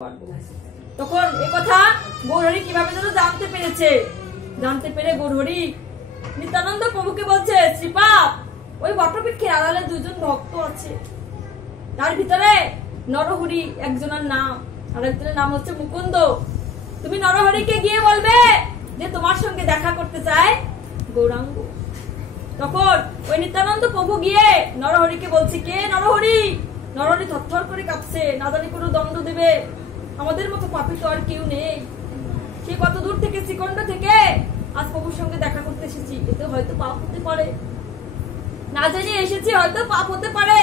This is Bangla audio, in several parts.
তখন একথা গৌরহরি কিভাবে যেন জানতে পেরে গৌরহরি নিত্যানন্দ প্রভুকে বলছে, শ্রীপাদ, ওই বটবৃক্ষের আড়ালে দুজন ভক্ত আছে, তার ভিতরে নরহরি একজনের নাম, আর একজনের নাম হচ্ছে মুকুন্দ। তুমি নরহরিকে গিয়ে বলবে যে তোমার সঙ্গে দেখা করতে চায় গৌরাঙ্গ। তখন ওই নিত্যানন্দ প্রভু গিয়ে নরহরিকে বলছে, কে নরহরি? নরহরি থরথর করে কাঁপছে, না জানি কোনো দণ্ড দেবে, আমাদের মতো পাপী তো আর কেউ নেই। সে কত দূর থেকে, শ্রীখণ্ড থেকে আজ প্রভুর সঙ্গে দেখা করতে এসেছি, এতে হয়তো পাপ হতে পারে, না জানি এসেছি, হয়তো পাপ হতে পারে।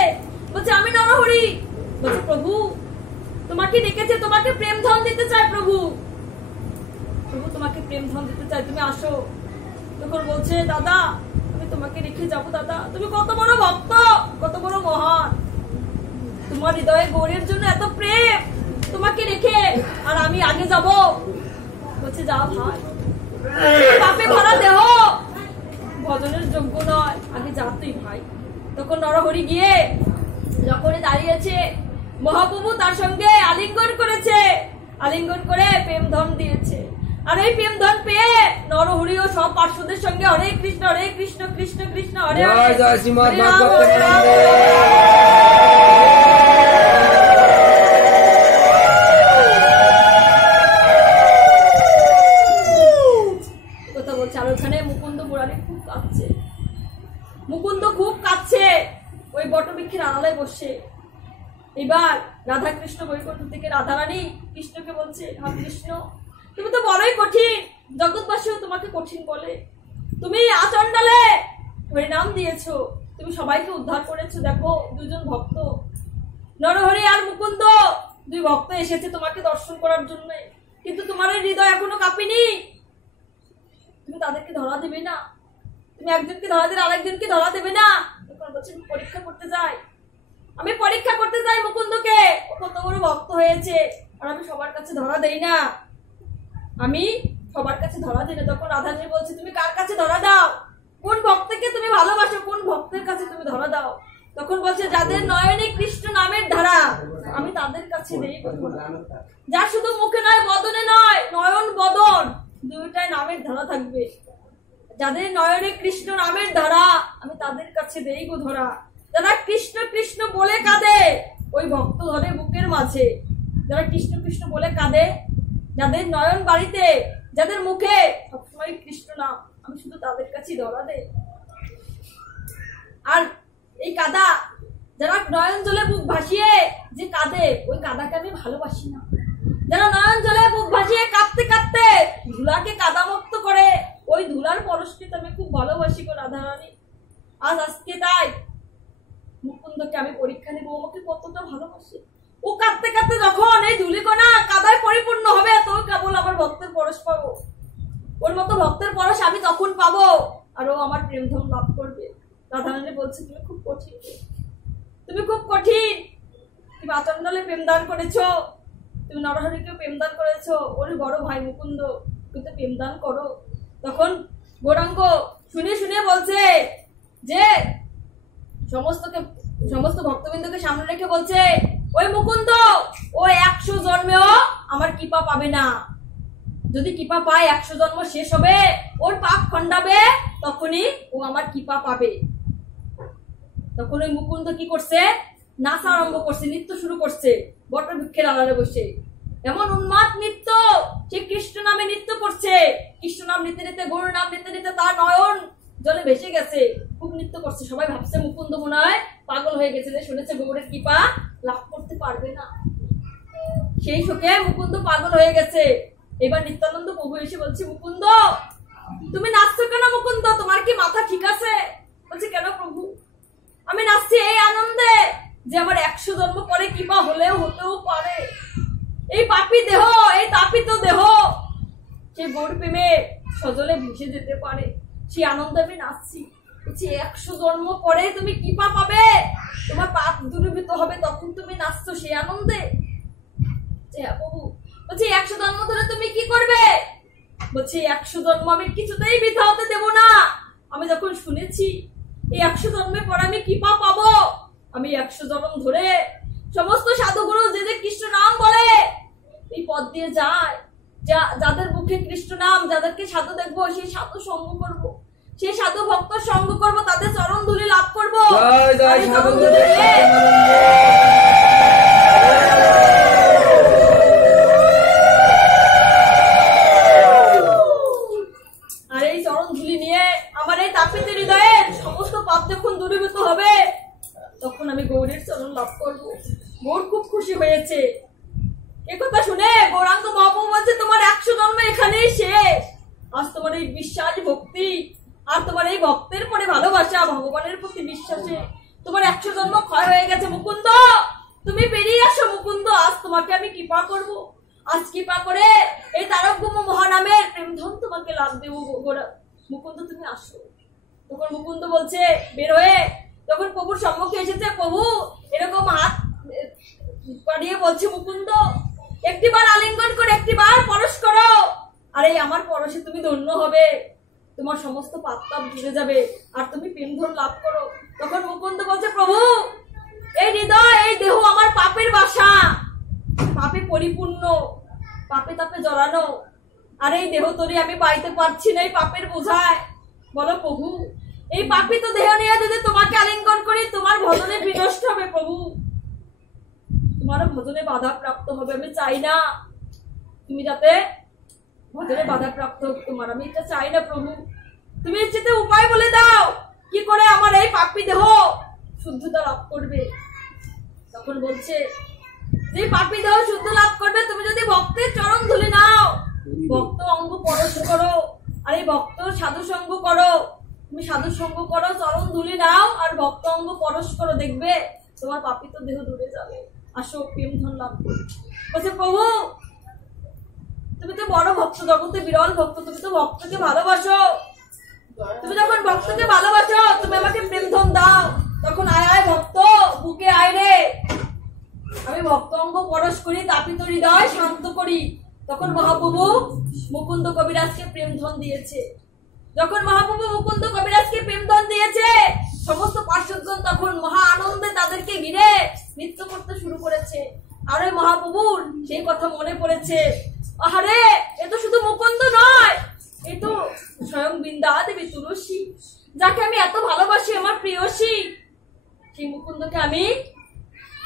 বলছে, আমি নরহরি। বলছে, প্রভু তোমাকে ডেকেছে, তোমাকে প্রেম ধন দিতে চায় প্রভু, প্রভু তোমাকে প্রেম ধন দিতে চায়, তুমি আসো। তখন বলছে, দাদা আমি তোমাকে রেখে যাবো, দাদা তুমি কত বড় ভক্ত, কত বড় মহান, তোমার হৃদয়ে গৌরের জন্য এত প্রেম, তোমাকে রেখে আর আমি আগে যাব? বলছে, যা ভাই, পাপে ভরা দেহ ভজনের যোগ্য নয়, আগে যা তুই ভাই। তখন নরহরি গিয়ে যখনই দাঁড়িয়েছে, মহাপ্রভু তার সঙ্গে আলিঙ্গন করেছে, আলিঙ্গন করে প্রেম ধন দিয়েছে। আর এই প্রেম ধন পেয়ে নরহরি ও সব পার্শ্বদের সঙ্গে হরে কৃষ্ণ কৃষ্ণ কৃষ্ণ হরে হরে, জয় শ্রীমদ্ ভাগবত কথা বলছে। আর ওখানে মুকুন্দ মুরারি খুব কাঁদছে, মুকুন্দ খুব কাঁদছে ওই বটবৃক্ষের আড়ালে বসে। এবার রাধা কৃষ্ণ বৈকুণ্ঠ থেকে রাধারানী কৃষ্ণকে বলছে, হা কৃষ্ণ, তুমি তো বড়ই কঠিন, জগৎবাসীও তোমাকে কঠিন বলে, তুমি আচণ্ডালে হরিনাম দিয়েছো, তুমি সবাইকে উদ্ধার করেছো। দেখো দুজন ভক্ত, নরহরি আর মুকুন্দ, দুই ভক্ত এসেছে তোমাকে দর্শন করার জন্য, কিন্তু তোমার হৃদয় এখনো কাঁপেনি, তুমি তাদেরকে ধরা দেবে না? তুমি একজনকে ধরা দিলে আরেকজনকে ধরা দেবে না? তখন বলছেন, পরীক্ষা করতে যাই, আমি পরীক্ষা করতে যাই মুকুন্দকে, ও কত বড় ভক্ত হয়েছে, আর আমি সবার কাছে ধরা দেই না, আমি সবার কাছে ধরা দিই না। তখন রাধারানী বলছে, তুমি কার কাছে ধরা দাও? কোন ভক্তকে তুমি ভালোবাসো, কোন ভক্তের কাছে তুমি ধরা দাও? তখন বলছে, যাদের নয়নে কৃষ্ণ নামের ধারা, আমি তাদের কাছে দেই। যা শুধু মুখে নয়, বদনে নয়, নয়ন বদন দুইটাই নামের ধারা থাকবে, যাদের নয়নে কৃষ্ণ নামের ধারা, আমি তাদের কাছে দেই গো ধরা। যারা কৃষ্ণ কৃষ্ণ বলে কাঁদে, ওই ভক্ত ধরে বুকের মাঝে। যারা কৃষ্ণ কৃষ্ণ বলে কাঁদে, যাদের নয়ন বাড়িতে, যাদের মুখে সবসময় কৃষ্ণ নাম, আমি শুধু তাদের কাছেই ধরা দেই। আর এই কাদা, যারা নয়ন জলে বুক ভাসিয়ে যে কাঁদে, ওই কাদাকে আমি ভালোবাসি না। যারা নয়ন জলে বুক ভাসিয়ে কাঁদতে কাঁদতে ধুলাকে কাদা মুক্ত করে, ওই ধুলার পরশকে আমি খুব ভালোবাসি গো রাধারানী। আজকে তাই মুকুন্দকে আমি পরীক্ষা নেবো, আমাকে কতটা ভালোবাসে। ও কাঁদতে কাঁদতে যখন এই ধুলিকণা কাদায় পরিপূর্ণ হবে, তো কেবল আমার ভক্তের পরশ পাবো, ওর মতো ভক্তের পরশ আমি তখন পাবো, আর ও আমার প্রেম ধন লাভ করবে। রাধারানী বলছে, তুমি খুব কঠিন, তুমি খুব কঠিন, তুমি আচণ্ডালে প্রেমদান করেছো, তুমি নরহরিকে প্রেমদান করেছো, ওর বড় ভাই মুকুন্দ কিন্তু প্রেমদান করো। তখন গৌরাঙ্গ শুনে শুনে বলছে যে, সমস্ত ভক্তবৃন্দকে সামনে রেখে বলছে, ওই মুকুন্দ, ও 100 জন্মেও আমার কৃপা পাবে না, যদি কৃপা পায় 100 জন্ম শেষ হবে, ওর পাপ খণ্ডাবে, তখনই ও আমার কৃপা পাবে। তখন ওই মুকুন্দ কি করছে, নাচা আরম্ভ করছে, নৃত্য শুরু করছে বটবৃক্ষের আড়ালে বসে। এমন উন্মাদ নৃত্য, সে কৃষ্ণ নামে নৃত্য করছে, কৃষ্ণ নাম নিতে নিতে, গরুর নাম নিতে নিতে তার নয়ন জলে ভেসে গেছে, খুব নৃত্য করছে। সবাই ভাবছে মুকুন্দ মনে হয় পাগল হয়ে গেছে, যে শুনেছে গৌরের কৃপা লাভ করতে পারবে না, সেই শোকে মুকুন্দ পাগল হয়ে গেছে। এবার নিত্যানন্দ প্রভু এসে বলছে, মুকুন্দ তুমি নাচছো কেন? মুকুন্দ তোমার কি মাথা ঠিক আছে? বলছে, কেন প্রভু? আমি নাচছি এই আনন্দে যে আমার 100 জন্ম পরে কৃপা হতেও পারে, এই পাপী দেহ, এই তাপিত দেহ সে গৌর প্রেমে সজলে ভেসে যেতে পারে, সেই আনন্দে আমি নাচছি। বলছি, 100 জন্ম পরে তুমি কৃপা পাবে, তোমার পাপ দূরীভূত হবে, তখন তুমি নাচছো সেই আনন্দে? প্রভু বলছি, 100 জন্ম ধরে তুমি কি করবে? বলছি, 100 জন্ম আমি কিছুতেই বৃথা হতে দেব না। আমি যখন শুনেছি এই 100 জন্মের পর আমি কৃপা পাবো, আমি 100 জন্ম ধরে সমস্ত সাধুগুরু যে যে কৃষ্ণ নাম বলে দিয়ে যায়, যাদের মুখে কৃষ্ণ নাম, যাদেরকে সাধু দেখবো সেই সাধু সঙ্গ করব, সেই সাধু ভক্ত সঙ্গ করব, তাদের চরণ ধুলি লাভ করবো। আর এই চরণ ধুলি নিয়ে আমার এই তাপিত হৃদয়ের সমস্ত পাপ যখন দূরীভূত হবে, তখন আমি গৌরীর চরণ লাভ করবো। গৌর খুব খুশি হয়েছে। একথা শুনে গৌরাঙ্গ মহাপ্রভু বলছে, তোমার 100 জন্ম এখানেই শেষ। আজ তোমার এই বিশ্বাস ভক্তি আর তোমার এই ভক্তের পরে ভালোবাসা, ভগবানের প্রতি বিশ্বাসে তোমার 100 জন্ম ক্ষয় হয়ে গেছে। মুকুন্দ, তুমি বেরিয়ে আসো। মুকুন্দ, আজ তোমাকে আমি কৃপা করব। আজ কৃপা করে এই তারকব্রহ্ম মহানামের প্রেমধন তোমাকে লাভ দেবো। মুকুন্দ, তুমি আসো। তখন মুকুন্দ বলছে, বের হয়ে যখন প্রভুর সম্মুখে এসেছে, প্রভু এরকম হাত বাড়িয়ে বলছে, মুকুন্দ একটিবার আলিঙ্গন করে একটিবার পরশ করো, আর এই আমার পরশে তুমি ধন্য হবে, তোমার সমস্ত পাপ তাপ ধুয়ে যাবে, আর তুমি প্রেমধন লাভ করো। তখন মুকুন্দ বলছে, প্রভু এই হৃদয়, এই দেহ আমার পাপের বাসা, পাপে পরিপূর্ণ, পাপে তাপে জড়ানো, আর এই দেহ তরি আমি পাইতে পারছি না এই পাপের বোঝায়। বলো প্রভু, এই পাপিত দেহ নিয়ে যদি তোমাকে আলিঙ্গন করি, তোমার ভজনে বিনষ্ট হবে প্রভু, তোমার ভজনে বাধা প্রাপ্ত হবে। আমি চাই না তুমি যাতে ভজনে বাধা প্রাপ্ত হোক তোমার, আমি এটা চাই না প্রভু। তুমি ইচ্ছেতে উপায় বলে দাও, কি করে আমার এই পাপী দেহ শুদ্ধতা লাভ করবে। তখন বলছে, যে পাপী দেহ শুদ্ধ লাভ করবে, তুমি যদি ভক্তের চরণ ধুলি নাও, ভক্ত অঙ্গ পরশ করো, আর এই ভক্ত সাধু সঙ্গ করো, তুমি সাধু সঙ্গ করো, চরণ ধুলি নাও আর ভক্ত অঙ্গ পরশ করো, দেখবে তোমার পাপিত দেহ দূরে যাবে। আসো, প্রেম ধন লাভ করো। বলছে, প্রভু তুমি তো বড় ভক্ত, জগতে বিরল ভক্ত, তুমি তো ভক্তকে ভালোবাসো, তুমি যখন ভক্তকে ভালোবাসো, তুমি আমাকে প্রেম ধন দাও। তখন আয় আয় ভক্ত, বুকে আয় রে, আমি ভক্ত অঙ্গ পরশ করি, তাপিত হৃদয় শান্ত করি। তখন মহাপ্রভু মুকুন্দ কবিরাজকে প্রেম ধন দিয়েছে। যখন মহাপ্রভু মুকুন্দ কবিরাজকে প্রেম ধন দিয়েছে, সমস্ত পার্শ্বদগণ তখন মহা আনন্দে তাদেরকে ঘিরে নৃত্য করতে শুরু করেছে। আর ওই মহাপ্রভুর সেই কথা মনে পড়েছে, আরে এ তো শুধু মুকুন্দ নয়, এ তো স্বয়ং বৃন্দা দেবী তুলসী, যাকে আমি এত ভালোবাসি, আমার প্রিয়সী। সেই মুকুন্দকে আমি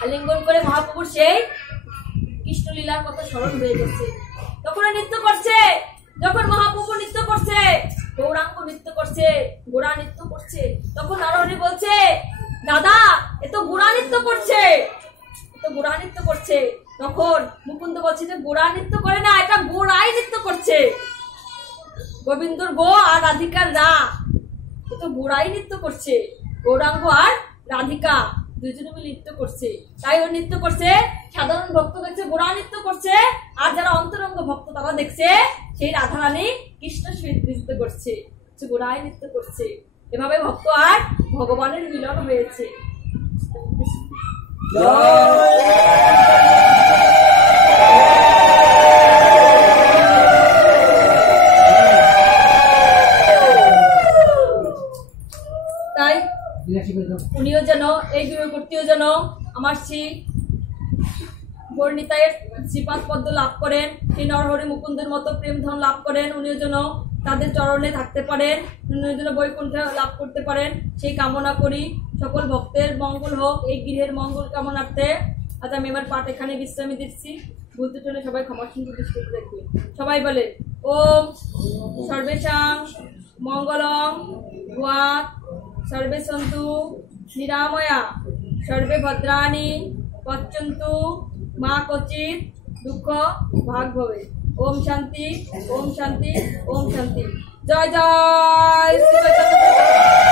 আলিঙ্গন করে মহাপ্রভুর সেই কৃষ্ণলীলার কথা স্মরণ হয়ে গেছে। তখন নৃত্য করছে, যখন মহাপ্রভু নৃত্য করছে, গৌরাঙ্গ নৃত্য করছে, গোড়া নৃত্য করছে, তখন নারহরি বলছে, দাদা এ তো গোড়া নৃত্য করছে, তো গোড়া নৃত্য করছে। তখন মুকুন্দ বলছে যে গোড়া নৃত্য করে না, এটা গোড়াই নৃত্য করছে। গোবিন্দর গো আর রাধিকার রা, এ তো গোড়াই নৃত্য করছে। গৌরাঙ্গ আর রাধিকা দুজনে মিলে নৃত্য করছে, তাই ও নৃত্য করছে। সাধারণ ভক্ত দেখছে গোড়া নৃত্য করছে, আর যারা অন্তরঙ্গ ভক্ত তারা দেখছে সেই রাধারানী কৃষ্ণ সহিত নৃত্য করছে, গোড়াই নৃত্য করছে। এভাবে ভক্ত আর ভগবানের মিলন হয়েছে। তাই উনিও যেন, এই গৃহকর্তীও যেন আমার শ্রী বর্ণিতায়ের শ্রীপাদ পদ্ম লাভ করেন, সেই নরহরি মুকুন্দের মতো প্রেম ধন লাভ করেন। উনিও যেন তাদের চরণে থাকতে পারেন, উনিও যেন বৈকুণ্ঠ লাভ করতে পারেন, সেই কামনা করি। সকল ভক্তের মঙ্গল হোক, এই গৃহের মঙ্গল কামনার্থে আজ আমি আমার পাঠ এখানে বিশ্রামী দিচ্ছি। ভুলতে টলে সবাই ক্ষমা সুন্দর দৃষ্টিতে দেখবে। সবাই বলে, ওম সর্বেশাং মঙ্গলং ভুয়াৎ, সর্বে সন্তু নিরাময়া, সর্বে ভদ্রাণি পশ্যন্তু, মা কচিত দুঃখ ভাগ ভবে। ওম শান্তি, ওম শান্তি, ওম শান্তি। জয় জয় শ্রী চৈতন্য।